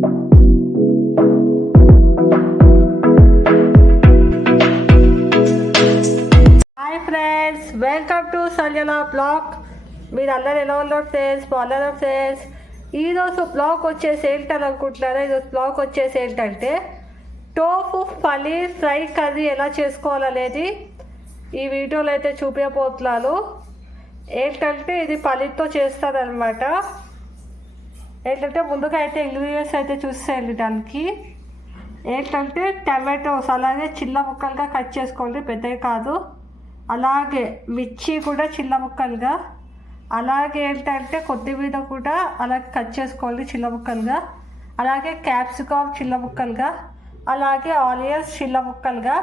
Hi friends, welcome to Sanjana blog. మీరు అందరు ఎలా ఉన్నారు ఫ్రెండ్స్? బాగున్నారా ఫ్రెండ్స్? ఈరోజు బ్లాగ్ వచ్చేసి ఏంటని అనుకుంటున్నారా? ఈరోజు బ్లాగ్ వచ్చేసి ఏంటంటే టోఫు పనీర్ ఫ్రై కర్రీ ఎలా చేసుకోవాలనేది ఈ వీడియోలో అయితే చూపించబోతున్నాను. ఏంటంటే ఇది పనీర్తో చేస్తారనమాట. ఏంటంటే ముందుగా అయితే ఇంగ్రీడియంట్స్ అయితే చూసేయండి. దానికి ఏంటంటే టమాటోస్ అలాగే చిన్న ముక్కలుగా కట్ చేసుకోండి, పెద్దవి కాదు. అలాగే మిర్చి కూడా చిన్న ముక్కలుగా, అలాగే ఏంటంటే కొత్తిమీర కూడా అలాగే కట్ చేసుకోండి చిన్న ముక్కలుగా, అలాగే క్యాప్సికమ్ చిన్న ముక్కలుగా, అలాగే ఆనియన్స్ చిన్న ముక్కలుగా.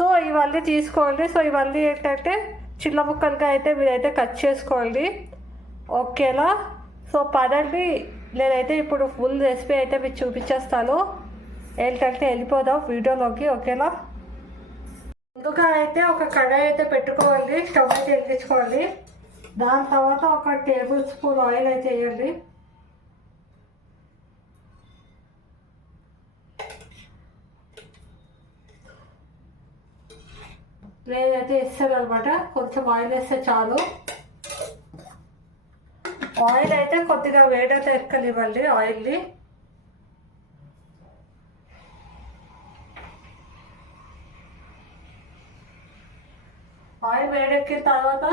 సో ఇవన్నీ తీసుకోండి. సో ఇవన్నీ ఏంటంటే చిన్న ముక్కలుగా అయితే మీరైతే కట్ చేసుకోండి, ఓకేనా? సో పదండి, నేనైతే ఇప్పుడు ఫుల్ రెసిపీ అయితే మీకు చూపించేస్తాను. ఏంటంటే వెళ్ళిపోదాం వీడియోలోకి, ఓకేనా? ముందుగా అయితే ఒక కడాయి అయితే పెట్టుకోవాలి, స్టవ్ అయితే వెలిగించుకోవాలి. దాని తర్వాత ఒక టేబుల్ స్పూన్ ఆయిల్ అయితే వేయండి. నేనైతే వేస్తాను అనమాట. కొంచెం ఆయిల్ వేస్తే చాలు. ఆయిల్ అయితే కొద్దిగా వేడైతే ఎక్కనివ్వండి ఆయిల్ని. ఆయిల్ వేడెక్కిన తర్వాత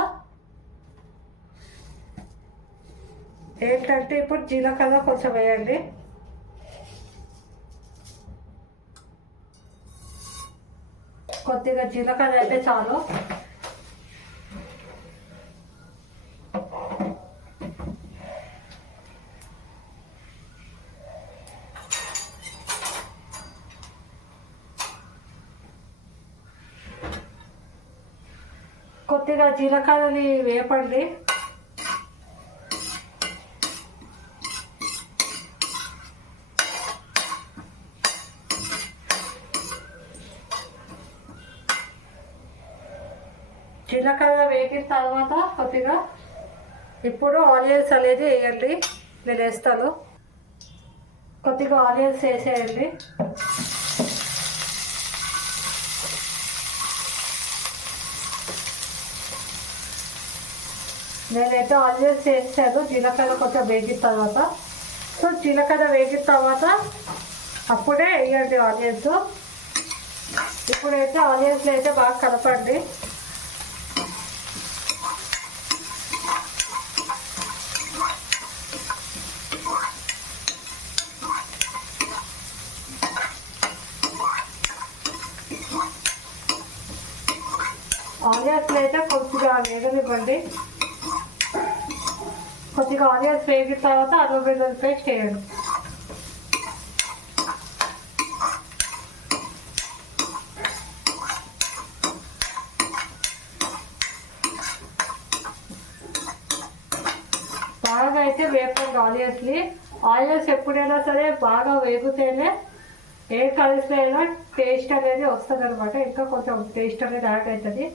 ఏంటంటే ఇప్పుడు జీలకర్ర కొంచెం వేయండి. కొద్దిగా జీలకర్ర అయితే చాలు. కొద్దిగా జీలకర్రని వేపండి. జీలకర్ర వేగిన తర్వాత కొద్దిగా ఇప్పుడు ఆనియన్స్ అనేది వేయండి. నేను వేస్తాను. కొద్దిగా ఆనియన్స్ వేసేయండి. నేనైతే ఆనియన్స్ వేసాను జీలకర్ర కొంచెం వేగిన తర్వాత. సో జీలకర్ర వేగిన తర్వాత అప్పుడే వేయండి ఆనియన్స్. ఇప్పుడైతే ఆనియన్స్ అయితే బాగా కలపండి. ఆనియన్స్ అయితే కొద్దిగా వేగనివ్వండి. కొద్దిగా ఆనియన్స్ వేగిన తర్వాత అల్లం వెల్లుల్లి పేస్ట్ వేయండి. బాగా అయితే వేపండి ఆనియన్స్ని. ఆనియన్స్ ఎప్పుడైనా సరే బాగా వేగితేనే ఏ కర్రీస్లో అయినా టేస్ట్ అనేది వస్తుంది అనమాట. ఇంకా కొంచెం టేస్ట్ అనేది యాడ్ అవుతుంది.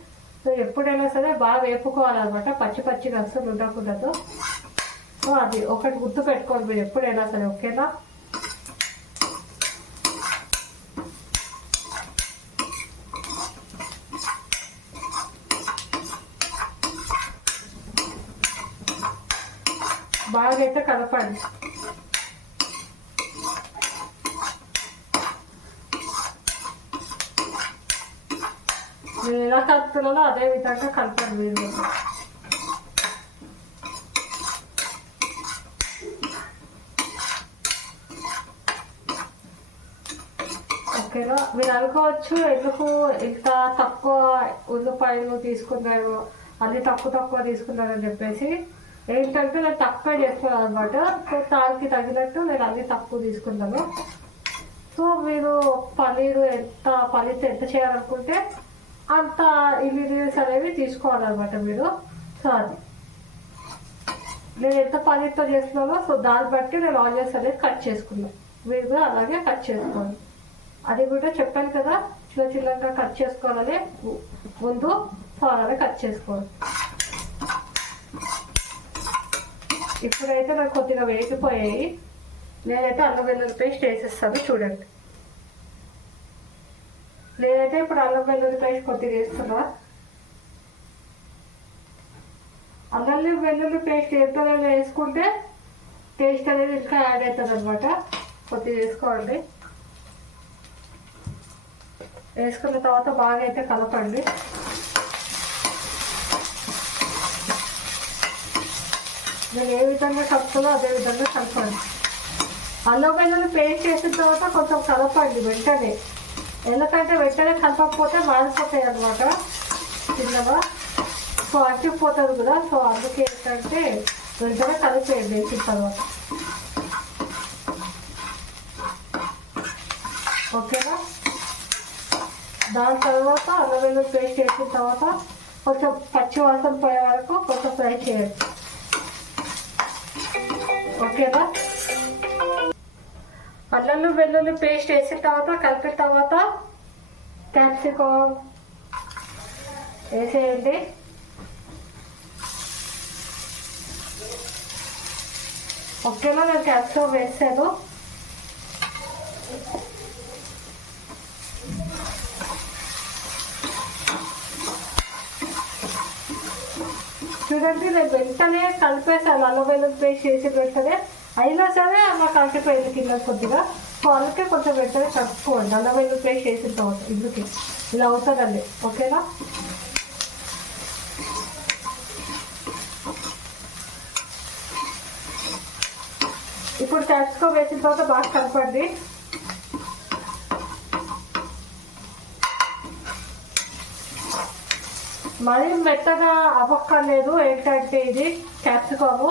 సో ఎప్పుడైనా సరే బాగా వేపుకోవాలన్నమాట, పచ్చి పచ్చిగా అస్సలు ఉండకూడదు. సో అది ఒకటి గుర్తు పెట్టుకోండి మీరు ఎప్పుడైనా సరే, ఓకేనా? బాగా అయితే కలపండి. నేను ఎలా కలుపుతున్నానో అదే విధంగా కలపండి మీరు. ఓకేనా? మీరు అనుకోవచ్చు ఎందుకు ఇంత తక్కువ ఉల్లిపాయలు తీసుకున్నారు, అన్ని తక్కువ తీసుకున్నారని చెప్పేసి. ఏంటంటే నేను తక్కువ చేస్తున్నాను అనమాట. సో దానికి తగినట్టు నేను అన్ని తక్కువ తీసుకున్నాను. సో మీరు పనీరు ఎంత చేయాలనుకుంటే అంత ఇంగ్రీడియంట్స్ అనేవి తీసుకోవాలన్నమాట మీరు. సో అది నేను ఎంత పనీర్తో చేస్తున్నానో సో దాన్ని బట్టి నేను ఆనియన్స్ అనేది కట్ చేసుకున్నాను. మీరు కూడా అలాగే కట్ చేసుకోండి. అది కూడా చెప్పాను కదా, చిన్నగా కట్ చేసుకోవాలని. ముందు అలాగే కట్ చేసుకోవాలి. ఇప్పుడైతే నాకు కొద్దిగా వేగిపోయాయి. నేనైతే అల్లం వెల్లుల్లి పేస్ట్ వేసేస్తాను చూడండి. నేనైతే ఇప్పుడు అల్లం వెల్లుల్లి పేస్ట్ కొద్దిగా వేస్తున్నా. అల్లం వెల్లుల్లి పేస్ట్ ఎంతలో వేసుకుంటే టేస్ట్ అనేది ఇంకా యాడ్ అవుతుంది అనమాట. కొద్దిగా వేసుకోండి. వేసుకున్న తర్వాత బాగా అయితే కలపండి. నేను ఏ విధంగా కలుపుతుందో అదే విధంగా కలపండి. అల్లం వెల్లుల్లి పేస్ట్ చేసిన తర్వాత కొంచెం కలపండి వెంటనే, ఎందుకంటే వెంటనే కలపకపోతే మారిపోతాయి అనమాట చిన్నగా. సో అంటిపోతుంది కదా, సో అందుకే ఏంటంటే వెంటనే కలిపేయండి వేసిన తర్వాత. ఓకేనా? దాని తర్వాత అల్లం వెల్లుల్లి పేస్ట్ వేసిన తర్వాత కొంచెం పచ్చి వాసన పోయే వరకు కొంచెం ఫ్రై చేయండి. ఓకేనా? అల్లం వెల్లుల్లి పేస్ట్ వేసిన తర్వాత కలిపిన తర్వాత క్యాప్సికమ్ వేసేయండి. ఓకేనా? నేను క్యాప్సికమ్ వేసాను. చూడండి, నేను వెంటనే కలిపేసాను అల్లం వెల్లుల్లి పేస్ట్ చేసి వెంటనే. అయినా సరే అలా కలిపిపోయింది కింద కొద్దిగా. సో అందుకే కొంచెం వెంటనే కలుపుకోండి అల్లం వెల్లుల్లి పేస్ట్ వేసిన తర్వాత. ఇందుకే ఇలా అవుతుందండి. ఓకేనా? ఇప్పుడు క్యాప్సికమ్ వేసిన తర్వాత బాగా కలపండి. మరీ మెత్తగా అవ్వక్కర్లేదు. ఏంటంటే ఇది క్యాప్సికము,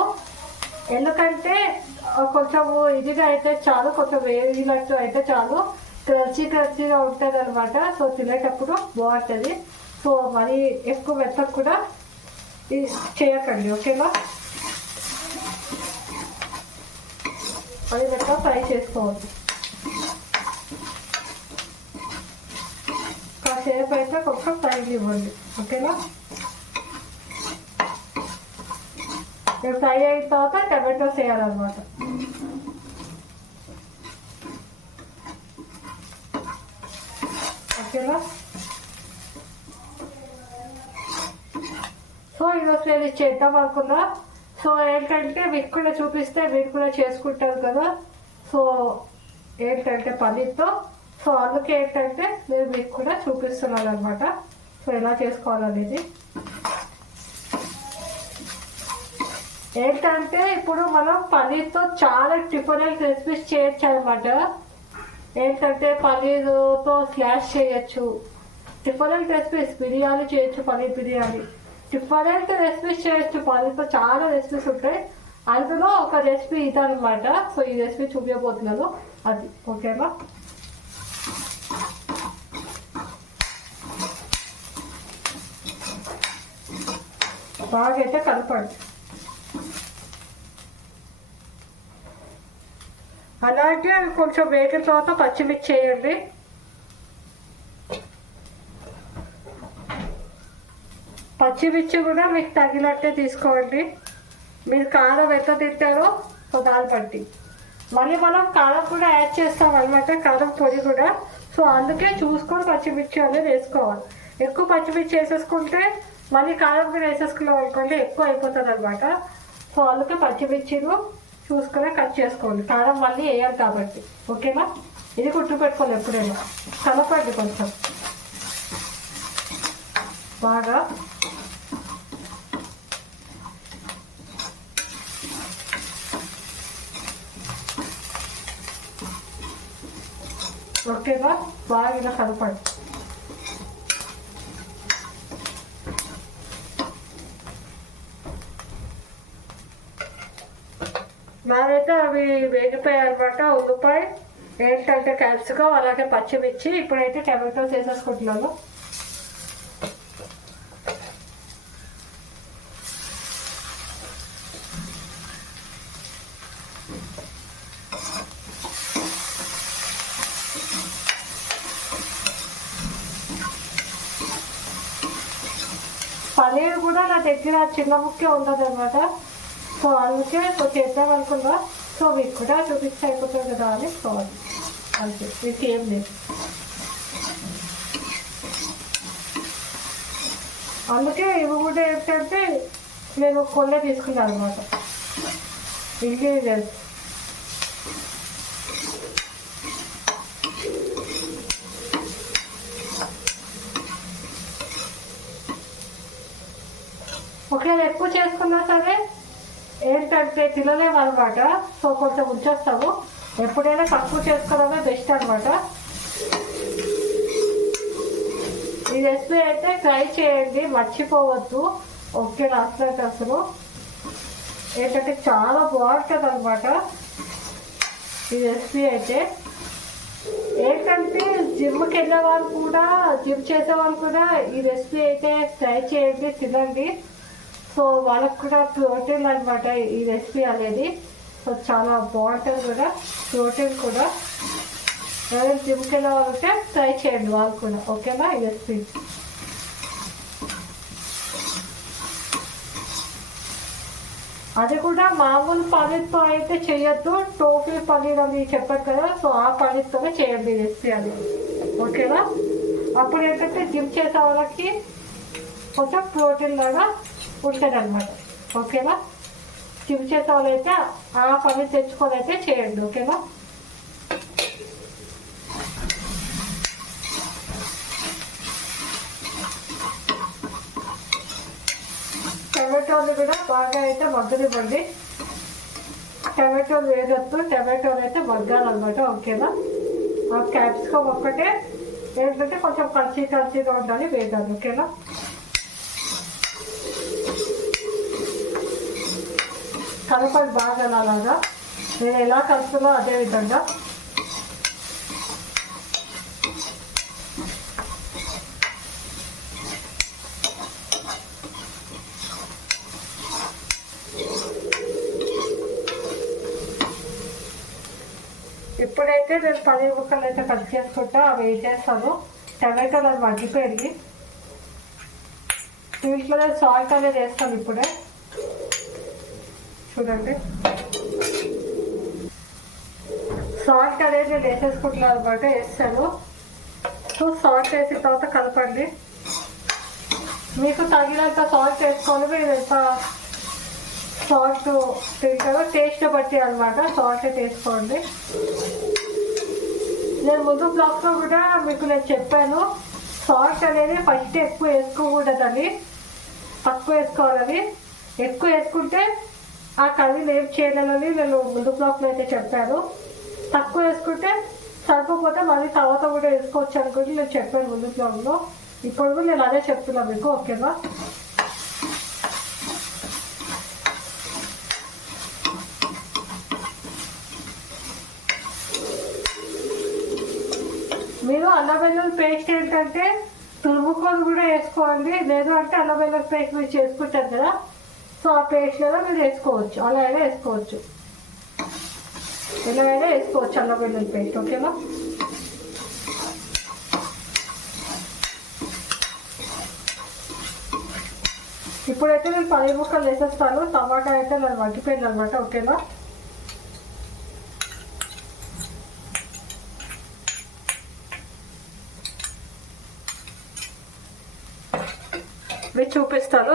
ఎందుకంటే కొంచెము ఇదిగా అయితే చాలు, కొంచెం వేగినట్టు అయితే చాలు, క్రంచీగా ఉంటుంది అనమాట. సో తినేటప్పుడు బాగుంటుంది. సో మరీ ఎక్కువ మెత్తగా కూడా చేయకండి. ఓకేనా? అది మెత్తగా ఫ్రై చేసుకోవాలి. కాసేపు అయితే కొంచెం ఫ్రై ఇవ్వండి. ఓకేనా? మీరు ఫ్రై అయిన తర్వాత టమాటోస్ వేయాలన్నమాట. ఓకేనా? సో ఈరోజు నేను చేద్దాం అనుకున్నా. సో ఏంటంటే మీకు కూడా చూపిస్తే మీరు కూడా చేసుకుంటారు కదా. సో ఏంటంటే పన్నీర్తో. సో అందుకే ఏంటంటే నేను మీకు కూడా చూపిస్తున్నాను అనమాట. సో ఎలా చేసుకోవాలనేది. ఏంటంటే ఇప్పుడు మనం పన్నీర్తో చాలా డిఫరెంట్ రెసిపీస్ చేయొచ్చు అనమాట. ఏంటంటే పన్నీర్తో స్లాష్ చేయొచ్చు, డిఫరెంట్ రెసిపీస్, బిర్యానీ చేయొచ్చు, పన్నీర్ బిర్యానీ, డిఫరెంట్ రెసిపీస్ చేయొచ్చు. పన్నీర్తో చాలా రెసిపీస్ ఉంటాయి. అందులో ఒక రెసిపీ ఇదనమాట. సో ఈ రెసిపీ చూపించబోతున్నాను అది. ఓకేనా? బాగా అయితే కలపండి. అలాగే కొంచెం వేగిన తర్వాత పచ్చిమిర్చి వేయండి. పచ్చిమిర్చి కూడా మీకు తగినట్టే తీసుకోండి. మీరు కారం ఎంత తింటారో దాన్ని బట్టి. మళ్ళీ మనం కారం కూడా యాడ్ చేస్తాం అనమాట, కారం పొడి కూడా. సో అందుకే చూసుకొని పచ్చిమిర్చి అనేది వేసుకోవాలి. ఎక్కువ పచ్చిమిర్చి వేసేసుకుంటే మళ్ళీ కారం కూడా వేసేసుకున్నాం అనుకోండి ఎక్కువ అయిపోతుంది అనమాట. సో అందుకే పచ్చిమిర్చిలు చూసుకునే కట్ చేసుకోండి. కారం మళ్ళీ వేయాలి కాబట్టి. ఓకేనా? ఇది గుర్తు పెట్టుకోవాలి ఎప్పుడైనా. కలపండి కొంచెం బాగా. ఓకేనా? బాగా ఇలా కలపండి. నాకైతే అవి వేగిపోయాయి అనమాట. ఉల్లిపాయ, ఏంటంటే క్యాప్సికమ్, అలాగే పచ్చిమిర్చి. ఇప్పుడైతే టమాటోస్ వేసేసుకుంటున్నాను. పన్నీర్ కూడా నా దగ్గర చిన్న ముక్కే ఉండదు అనమాట. సో అందుకే కొంచెం చేద్దాం అనుకున్నా. సో మీకు కూడా చూపిస్తే అయిపోతుంది కదా అని సో అంతే, మీకు ఏం లేదు. అందుకే ఇవి కూడా ఏంటంటే నేను కొన్నే తీసుకున్నాను అనమాట ఇంగ్రీడియంట్స్. ఒకవేళ ఎక్కువ చేసుకున్నా సరే ఏంటంటే తినలేము అనమాట. సో కొంచెం ఉంచేస్తాము. ఎప్పుడైనా తక్కువ చేసుకోవడమే బెస్ట్ అనమాట. ఈ రెసిపీ అయితే ట్రై చేయండి, మర్చిపోవద్దు. ఓకే, అసలు ఏంటంటే చాలా బాగుంటుంది అనమాట ఈ రెసిపీ అయితే. ఏంటంటే జిమ్కి వెళ్ళే వాళ్ళు కూడా, జిమ్ చేసే వాళ్ళు కూడా ఈ రెసిపీ అయితే ట్రై చేయండి, తినండి. సో వాళ్ళకు కూడా ప్రోటీన్ అనమాట ఈ రెసిపీ అనేది. సో చాలా బాగుంటుంది కూడా, ప్రోటీన్ కూడా. ఎవరైనా జిమ్కి వెళ్ళే వాళ్ళకి ట్రై చేయండి వాళ్ళు కూడా. ఓకేనా ఈ రెసిపీ. అది కూడా మామూలు పన్నీర్తో అయితే చేయొద్దు, టోఫీ పన్నీర్ అని చెప్పారు కదా, సో ఆ పన్నీర్తోనే చేయండి రెసిపీ అది. ఓకేనా. అప్పుడు ఏంటంటే జిమ్ చేసే వాళ్ళకి కొంచెం ప్రోటీన్ లాగా ఉంటుంది అనమాట. ఓకేనా. జిమ్ చేసే వాళ్ళైతే ఆ పన్నీర్ తెచ్చుకొని అయితే చేయండి. ఓకేనా. టమాటోలు కూడా బాగా అయితే మగ్గనివ్వండి. టమాటోలు వేయొద్దు, టమాటోలు అయితే మగ్గాలన్నమాట. ఓకేనా. ఆ క్యాప్సికమ్ ఒక్కటే ఏంటంటే కొంచెం కల్చీగా ఉండాలి, వేగాలి. ఓకేనా. కలపండి బాగా అలాగా, నేను ఎలా కలుపుతున్నా అదే విధంగా. ఇప్పుడైతే నేను పన్నీర్ ముక్కలు అయితే కట్ చేసుకుంటా, అవి వేసేస్తాను. టమాటోలు అది మగ్గిపోయింది. దీంట్లో నేను సాల్ట్ అనేది వేస్తాను ఇప్పుడే. చూడండి, సాల్ట్ అనేది నేను వేసేసుకుంటున్నాను అనమాట, వేస్తాను. సో సాల్ట్ వేసిన తర్వాత కలపండి. మీకు తగినంత సాల్ట్ వేసుకోవాలి. మీరు ఎంత సాల్ట్ తింటారో టేస్ట్ బట్టి అనమాట సాల్ట్ వేసుకోండి. నేను ముందు బ్లాగ్లో కూడా మీకు నేను చెప్పాను, సాల్ట్ అనేది ఫస్ట్ ఎక్కువ వేసుకోకూడదని, తక్కువ వేసుకోవాలని. ఎక్కువ వేసుకుంటే ఆ కర్రీ ఏం చేయాలని నేను ముందు బ్లాగ్లో అయితే చెప్పాను. తక్కువ వేసుకుంటే సరిపోతే మళ్ళీ తర్వాత కూడా వేసుకోవచ్చు అనుకుంటే నేను చెప్పాను ముందు బ్లాగ్లో. ఇప్పుడు కూడా నేను అదే చెప్తున్నాను మీకు. ఓకేనా. మీరు అల్లం వెల్లుల్లి పేస్ట్ ఏంటంటే తురుముకొని కూడా వేసుకోండి, లేదు అంటే అల్లం వెల్లుల్లి పేస్ట్ మీరు చేసుకుంటారు కదా, సో ఆ పేస్ట్లో మీరు వేసుకోవచ్చు. అలా అయినా వేసుకోవచ్చు, ఎలా అయినా వేసుకోవచ్చు అల్లం వెల్లుల్లి పేస్ట్. ఓకేనా. ఇప్పుడైతే నేను పన్నీర్ ముక్కలు వేసేస్తాను. టమాటా అయితే నేను మగ్గిపోయింది అనమాట. ఓకేనా. మీరు చూపిస్తాను.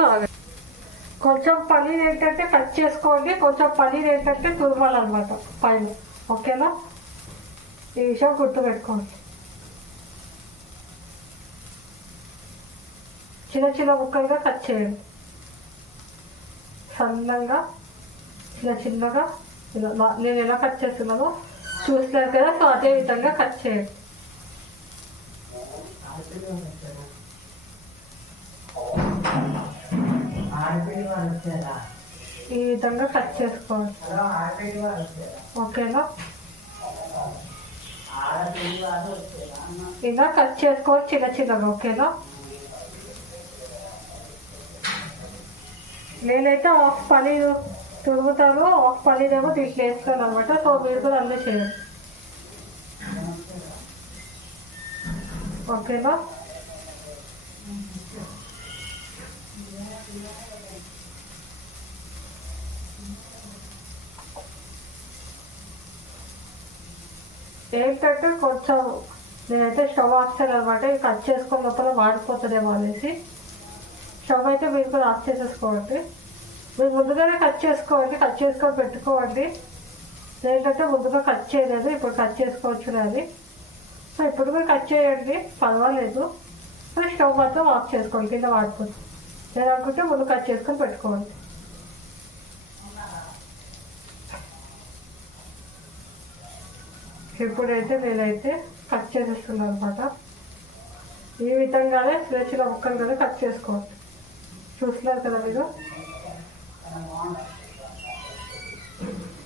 కొంచెం పన్నీర్ ఏంటంటే కట్ చేసుకోండి, కొంచెం పన్నీర్ ఏంటంటే తురమాలన్నమాట పైన. ఓకేనా. ఈ విషయం గుర్తుపెట్టుకోండి. చిన్న చిన్న ముక్కలుగా కట్ చేయండి, సన్నంగా చిన్నగా. ఇలా నేను ఎలా కట్ చేస్తున్నానో చూస్తున్నారు కదా, సో అదే విధంగా కట్ చేయండి. ఈ విధంగా కట్ చేసుకోండి. ఓకేనా. ఇలా కట్ చేసుకోవచ్చు చిన్నగా. ఓకేనా. నేనైతే హాఫ్ పన్నీర్ తురుగుతాను, హాఫ్ పన్నీర్ ఏమో దీంట్లో వేస్తాను అనమాట. సో మీరు కూడా అన్నీ చేయండి. ఓకేనా. ఏంటంటే కొంచెం నేనైతే స్టవ్ ఆపుతాను అనమాట. ఇది కట్ చేసుకున్న లోపల మాడిపోతుందేమో అనేసి స్టవ్ అయితే మీరు కూడా ఆఫ్ చేసేసుకోండి. మీరు ముందుగానే కట్ చేసుకోండి, కట్ చేసుకొని పెట్టుకోండి. ఏంటంటే ముందుగా కట్ చేయలేదు, ఇప్పుడు కట్ చేసుకోవచ్చు అది. సో ఇప్పుడు కూడా కట్ చేయండి, పర్వాలేదు. స్టవ్ మాత్రం ఆఫ్ చేసుకోండి, కింద వాడుకోండి. నేను అనుకుంటే ముందు కట్ చేసుకొని పెట్టుకోండి. ఇప్పుడైతే నేనైతే కట్ చేసేస్తున్నాను అనమాట. ఈ విధంగానే చిన్న చిన్న ముక్కలుగానే కట్ చేసుకోండి. చూస్తున్నారు కదా మీరు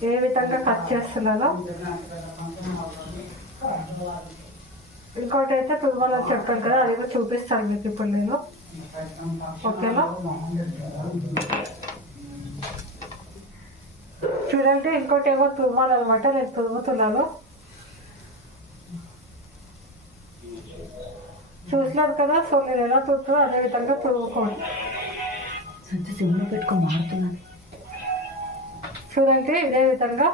ఏ విధంగా కట్ చేస్తున్నానో. ఇంకోటి అయితే తుర్మాలని చెప్పాను కదా, అది కూడా చూపిస్తాను మీకు ఇప్పుడు నేను. ఓకేనా, చూడండి. ఇంకోటి ఏమో తుర్మాలు అనమాట, నేను తురుముతున్నాను. చూసినారు కదా. సో నేను ఎలా తురుతున్నా అదే విధంగా తురుముకోండి. పెట్టుకో మారుతున్నాను. చూడండి ఇదే విధంగా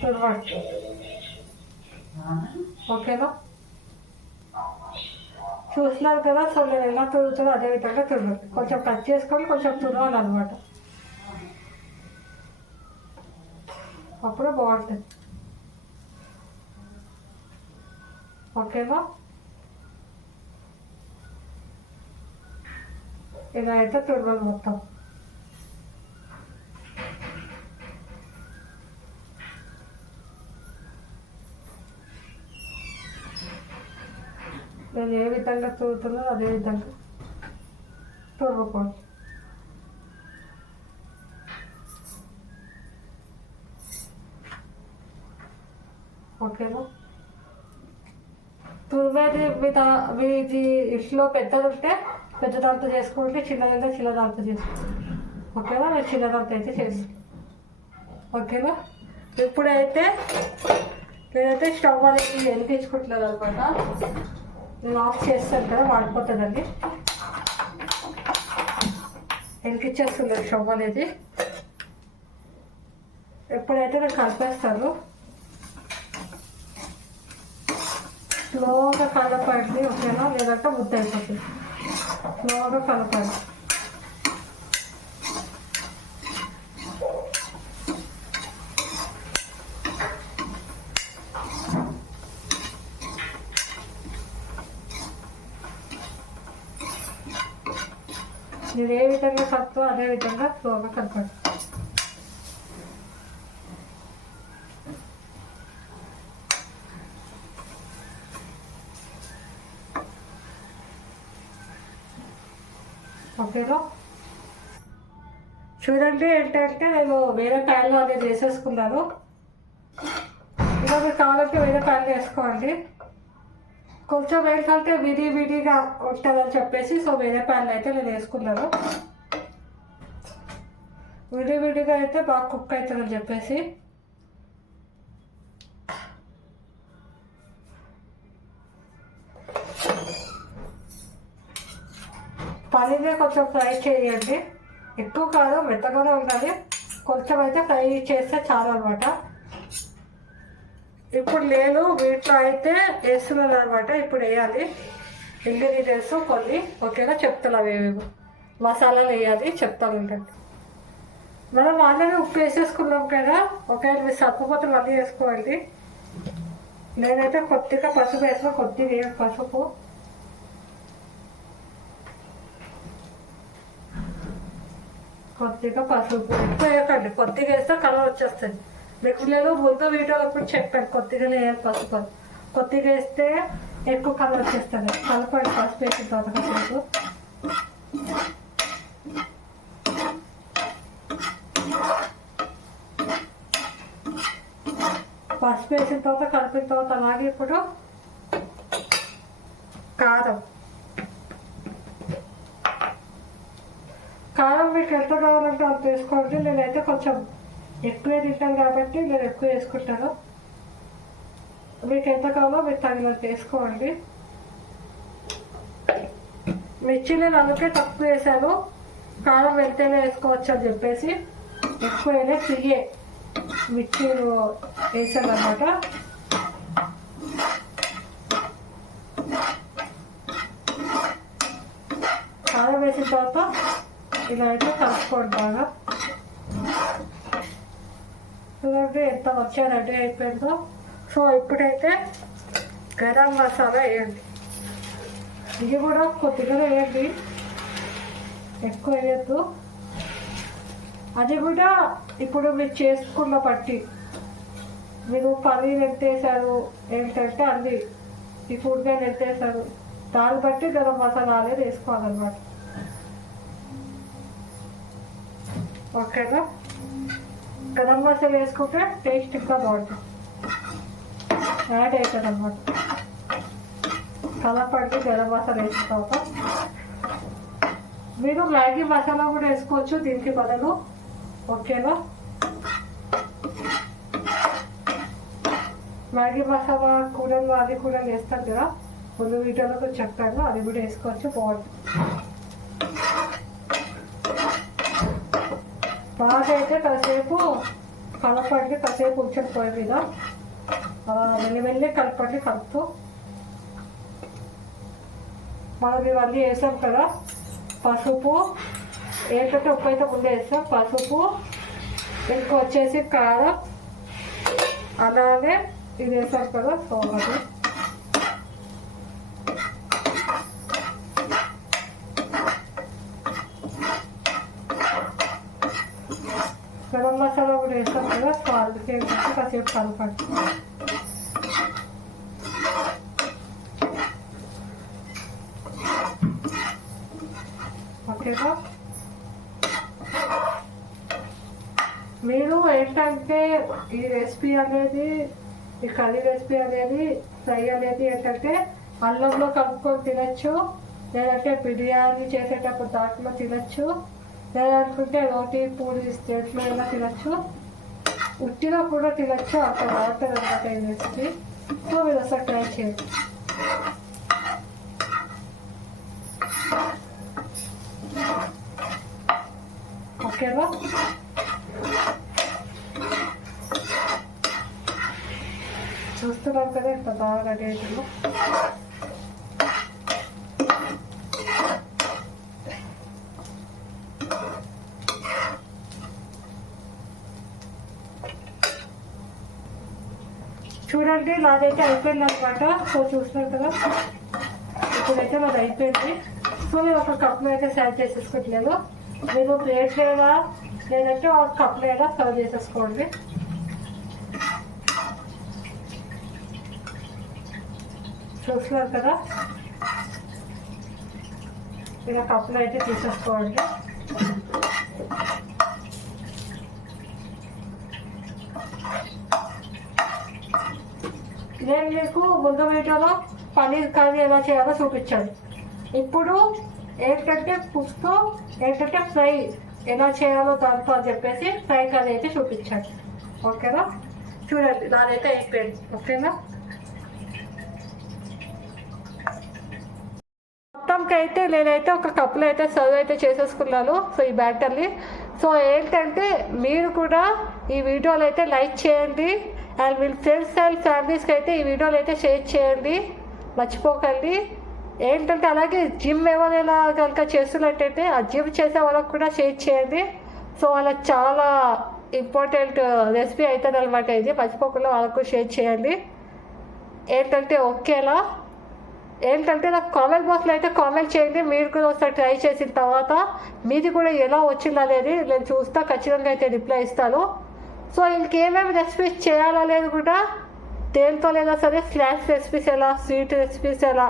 తురవండి. ఓకేనా, చూసినారు కదా. సో నేను ఎలా తురుతున్నా అదే విధంగా తురవండి. కొంచెం కట్ చేసుకొని కొంచెం తురవాలి అనమాట, అప్పుడు బాగుంటుంది. ఓకేనా, ఇలా అయితే తురవాలి మొత్తం. నేను ఏ విధంగా తురుతున్నా అదే విధంగా తురుముకోండి. ఓకేనా, తురిమేది మీది ఇంట్లో పెద్దది ఉంటే పెద్ద దాంతో చేసుకుంటే, చిన్నదంటే చిన్న దాంతో చేసుకోండి. ఓకేనా, నేను చిన్న దాంతో అయితే చేస్తాను. ఓకేనా, ఇప్పుడైతే నేనైతే స్టవ్ అనేది వెలిగించుకుంటున్నాను అనమాట. నేను ఆఫ్ చేస్తాను కదా, వాడిపోతుందండి. వెలిగించేస్తున్నాను స్టవ్ అనేది. ఎప్పుడైతే నేను కలిపేస్తాను, స్లోగా కలపండి. ఓకేనా, లేదంటే ముద్ద అయిపోతుంది. స్లోగా కలపండి. మీరు ఏ విధంగా కలుపుతో అదే విధంగా స్లోగా కలపండి. ఓకేనా, చూడండి. ఏంటంటే నేను వేరే ప్యాన్లో అనేది వేసేసుకున్నాను. ఇలా మీరు కావాలంటే వేరే ప్యాన్లో వేసుకోండి. కొంచెం ఏంటంటే విడిగా ఉంటుందని చెప్పేసి సో వేరే ప్యాన్లో అయితే నేను వేసుకున్నాను. విడిగా అయితే బాగా కుక్ అవుతుందని చెప్పేసి. పన్నీర్ని కొంచెం ఫ్రై చేయండి. ఎక్కువ కాదు, మెత్తగానే ఉండాలి. కొంచెం అయితే ఫ్రై చేస్తే చాలు అనమాట. ఇప్పుడు నేను వీటిలో అయితే వేస్తున్నాను అనమాట. ఇప్పుడు వేయాలి ఇంగ్రీడియంట్స్ కొన్ని. ఓకేనా, చెప్తున్నా ఏమేమి మసాలాలు వేయాలి చెప్తాను. ఏంటంటే మనం ఆల్రెడీ ఉప్పు వేసేసుకున్నాం కదా. ఒకవేళ మీరు సరిపోతే మళ్ళీ వేసుకోండి. నేనైతే కొద్దిగా పసుపు వేసుకున్నా, కొద్దిగా పసుపు. ఎక్కువ వేయకండి, కొద్దిగా వేస్తే కలర్ వచ్చేస్తుంది. మీకు లేదు ముందు వీడియోలో చెప్పాను కొద్దిగానే వేయాలి పసుపు. కొద్దిగా వేస్తే ఎక్కువ కలర్ వచ్చేస్తుంది. కలపండి పసుపు వేసిన తర్వాత. పసుపు వేసిన తర్వాత కలిపిన తర్వాత అలాగే ఇప్పుడు కారం. కారం మీకు ఎంత కావాలంటే అంత వేసుకోండి. నేనైతే కొంచెం ఎక్కువే తింటాను కాబట్టి నేను ఎక్కువ వేసుకుంటాను. మీకు ఎంత కావాలో మీరు తగినంత వేసుకోండి. మిర్చి నేను అందుకే తక్కువ వేసాను, కారం వెళ్తేనే వేసుకోవచ్చు అని చెప్పేసి. ఎక్కువ తియ్యే మిర్చీలు వేసాను అనమాట. కారం వేసిన తర్వాత ఇలా అయితే కలుపుకోండి బాగా. చూడండి ఎంత మంచిగా రెడీ అయిపోయిందో. సో ఇప్పుడైతే గరం మసాలా వేయండి. ఇది కూడా కొద్దిగా వేయండి, ఎక్కువ వేయద్దు. అది కూడా ఇప్పుడు మీరు చేసుకున్న బట్టి, మీరు పన్నీర్ ఎంత వేసారు ఏంటంటే అన్ని ఈ ఫుడ్ కానీ ఎంత వేసారు దాన్ని బట్టి గరం మసాలా అనేది వేసుకోవాలన్నమాట. ఓకేనా? గరం మసాలా వేసుకుంటే టేస్ట్ ఇంకా బాగుంటుంది, యాడ్ అవుతుంది అన్నమాట. కలపండి గరం మసాలా వేసిన తర్వాత. మీరు మ్యాగీ మసాలా కూడా వేసుకోవచ్చు దీనికి బదులు. ఓకేనా? మ్యాగీ మసాలా కూరలు అది కూడా వేస్తారు కదా, ముందు వీడియోలో చెప్పాను, అది కూడా వేసుకోవచ్చు, బాగుంటుంది. బాగా అయితే కాసేపు కలపండి, కాసేపు ఉంచండి పొయ్యి మీద. మెల్లి కలపండి. కలుపుతూ మనం ఇవన్నీ వేసాం కదా, పసుపు ఏంటంటే ఉప్పు అయితే ముందే వేస్తాం, పసుపు ఇంకా వచ్చేసి కారం, అలానే ఇది వేసాం కదా. సో అది గరం మసాలా కూడా వేస్తాం కదా. సో అందుకే కాసేపు కలపండి. ఓకేనా? మీరు ఏంటంటే ఈ రెసిపీ అనేది, ఈ కర్రీ రెసిపీ అనేది, ఫ్రై అనేది ఏంటంటే అల్లంలో కలుపుకొని తినచ్చు, లేదంటే బిర్యానీ చేసేటప్పుడు దాంట్లో తినచ్చు, లేదనుకుంటే రోటీ పూరి స్టేట్లో అయినా తినచ్చు, ఉట్టిలో కూడా తినచ్చు. అంత బాగుంటుంది అన్నమాట ఈ రెసిపీ. సో మీరు ఒకసారి ట్రై చేయండి. ఓకేనా? చూస్తున్నాం కదా ఎంత బాగా రెడీ అవుతుందో. చూడండి నాదైతే అయిపోయింది అనమాట. సో చూస్తున్నారు కదా, ఇప్పుడైతే మాది అయిపోయింది. సో నేను ఒక కప్లో అయితే సర్వ్ చేసేసుకోవట్లేదు, మీరు ప్లేట్ లేదా లేదంటే ఒక కప్లో అయినా సర్వ్ చేసేసుకోండి. చూస్తున్నారు కదా, ఇలా కప్లో అయితే తీసేసుకోండి. నేను మీకు ముందు వీడియోలో పన్నీర్ కర్రీ ఎలా చేయాలో చూపించాను. ఇప్పుడు ఏంటంటే పుస్తు ఏంటంటే ఫ్రై ఎలా చేయాలో దాంతో అని చెప్పేసి ఫ్రై కర్రీ అయితే చూపించాను. ఓకేనా? చూడండి నాదైతే అయిపోయింది. ఓకేనా? మొత్తంకి అయితే నేనైతే ఒక కప్లో అయితే సర్వ్ అయితే చేసేసుకున్నాను. సో ఈ బ్యాటర్ని. సో ఏంటంటే మీరు కూడా ఈ వీడియోలో అయితే లైక్ చేయండి, అండ్ మీ ఫ్రెండ్స్ అండ్ ఫ్యామిలీస్కి అయితే ఈ వీడియోలు అయితే షేర్ చేయండి, మర్చిపోకండి. ఏంటంటే అలాగే జిమ్ ఎవరైనా కనుక చేస్తున్నట్టయితే ఆ జిమ్ చేసే వాళ్ళకి కూడా షేర్ చేయండి. సో వాళ్ళకి చాలా ఇంపార్టెంట్ రెసిపీ అవుతుంది అనమాట ఇది, మర్చిపోకుండా వాళ్ళకు షేర్ చేయండి. ఏంటంటే ఓకేలా ఏంటంటే నాకు కామెంట్ బాక్స్లో అయితే కామెంట్ చేయండి, మీరు కూడా ఒకసారి ట్రై చేసిన తర్వాత మీది కూడా ఎలా వచ్చింది అనేది నేను చూస్తా, ఖచ్చితంగా అయితే రిప్లై ఇస్తాను. సో ఇంకేమేమి రెసిపీస్ చేయాలనేది కూడా దేంతో లేదా సరే, స్నాక్స్ రెసిపీస్ ఎలా, స్వీట్ రెసిపీస్ ఎలా,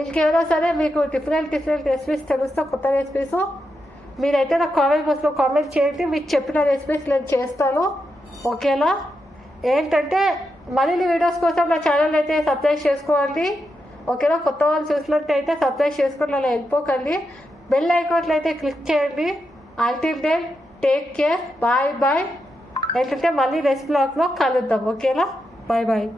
ఇంకేమైనా సరే మీకు డిఫరెంట్ రెసిపీస్ తెలుస్తా, కొత్త రెసిపీస్, మీరైతే నాకు కామెంట్ బాక్స్లో కామెంట్ చేయండి. మీకు చెప్పిన రెసిపీస్ నేను చేస్తాను. ఓకేనా? ఏంటంటే మరిన్ని వీడియోస్ కోసం నా ఛానల్ అయితే సబ్స్క్రైబ్ చేసుకోండి. ఓకేనా? కొత్త వాళ్ళు చూసినట్టయితే సబ్స్క్రైబ్ చేసుకుని అలా వెళ్ళిపోకండి, బెల్ ఐకాన్లో అయితే క్లిక్ చేయండి. Until then take care, bye bye. ఏంటంటే మళ్ళీ నెక్స్ట్ బ్లాగ్లో కలుద్దాం. ఓకేనా? Bye bye.